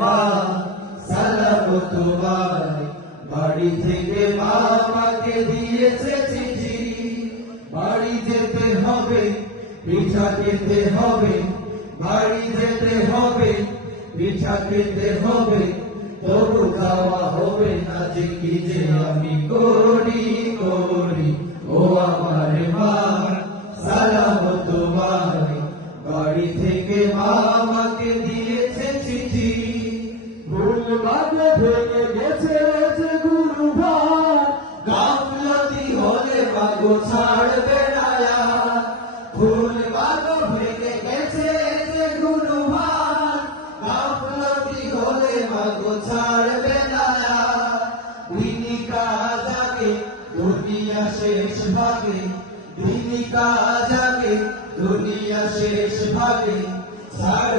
মা, সালাম তোমায়। বাড়ি থেকে মা দিয়েছে চিঠি। বাড়ি যেতে হবে, পিঠা খেতে হবে। বাড়ি যেতে হবে, পিঠা খেতে হবে। তবু খাওয়া হবে না যে কি যে আমি করি করি। ও আমার মা, সালাম তোমায়। বাড়ি থেকে বাগে ভেঙে গেছে যে গুরু শেষ ভাগে। দিনই কাজ আগে দুনিয়া শেষ ভাগে। ছাড়বে না